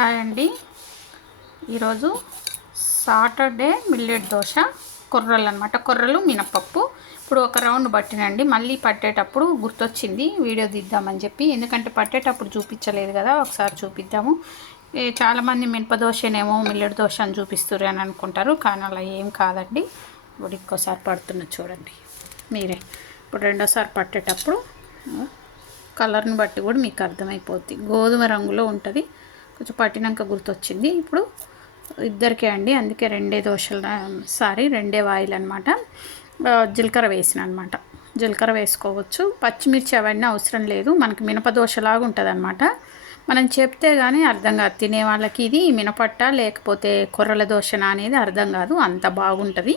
Hi అండి. ఈరోజు Saturday millet dosa కొర్రలు అనమాట. కొర్రలు మినపప్పు ఇప్పుడు ఒక రౌండ్ పట్టినండి. మళ్ళీ పట్టేటప్పుడు గుర్తొచ్చింది వీడియో తీద్దామని చెప్పి, ఎందుకంటే పట్టేటప్పుడు చూపించలేదు కదా, ఒకసారి చూపిద్దాము. చాలామంది మినప దోశనేమో మిల్లెట్ దోశ అని చూపిస్తారు అని అనుకుంటారు, కానీ అలా ఏం కాదండి. ఇప్పుడు ఇంకోసారి పడుతున్న చూడండి మీరే. ఇప్పుడు రెండోసారి పట్టేటప్పుడు కలర్ని బట్టి కూడా మీకు అర్థమైపోద్ది. గోధుమ రంగులో ఉంటుంది. కొంచెం పట్టినాక గుర్తొచ్చింది. ఇప్పుడు ఇద్దరికే అండి, అందుకే రెండే వాయిల్ అనమాట. జీలకర్ర వేసిన అనమాట. జీలకర్ర వేసుకోవచ్చు. పచ్చిమిర్చి అవన్నీ అవసరం లేదు, మనకి మినపదోశలాగా ఉంటుంది అనమాట. మనం చెప్తే కానీ అర్థం కాదు తినే వాళ్ళకి, ఇది మినపట్ట లేకపోతే కొర్రల దోశన అనేది అర్థం కాదు, అంత బాగుంటుంది.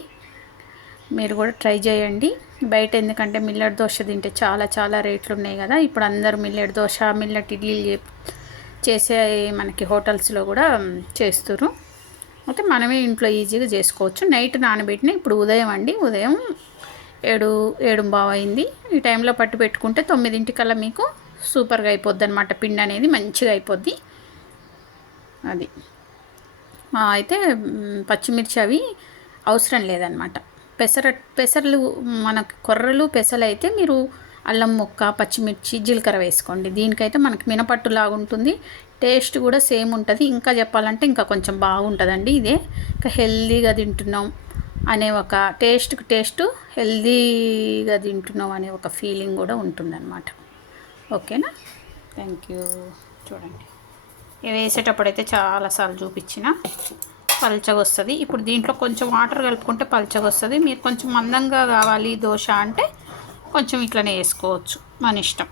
మీరు కూడా ట్రై చేయండి. బయట ఎందుకంటే మిల్లెట్ దోశ తింటే చాలా చాలా రేట్లు ఉన్నాయి కదా. ఇప్పుడు అందరూ మిల్లెట్ దోశ, మిల్లెట్ ఇడ్లీ చేసే మనకి హోటల్స్లో కూడా చేస్తారు. అయితే మనమే ఇంట్లో ఈజీగా చేసుకోవచ్చు. నైట్ నానబెట్టిన ఇప్పుడు ఉదయం 7:15 అయింది. ఈ టైంలో పట్టు పెట్టుకుంటే 9 మీకు సూపర్గా అయిపోద్ది అనమాట. పిండి అనేది మంచిగా అయిపోద్ది. అది అయితే పచ్చిమిర్చి అవి అవసరం లేదనమాట. పెసర్లు మనకు కొర్రలు పెసలు అయితే మీరు అల్లం ముక్క, పచ్చిమిర్చి, జీలకర్ర వేసుకోండి. దీనికైతే మనకి మినపట్టులాగా ఉంటుంది. టేస్ట్ కూడా సేమ్ ఉంటుంది. ఇంకా చెప్పాలంటే ఇంకా కొంచెం బాగుంటుందండి. ఇదే ఇంకా హెల్దీగా తింటున్నాం అనే ఒక టేస్ట్ హెల్దీగా తింటున్నాం అనే ఒక ఫీలింగ్ కూడా ఉంటుందన్నమాట. ఓకేనా? Thank you. చూడండి, ఇవి వేసేటప్పుడు అయితే చాలాసార్లు చూపించిన పల్చగా వస్తుంది. ఇప్పుడు దీంట్లో కొంచెం వాటర్ కలుపుకుంటే పల్చగా వస్తుంది. మీరు కొంచెం మందంగా కావాలి దోశ అంటే కొంచెం ఇట్లనే వేసుకోవచ్చు, మన ఇష్టం.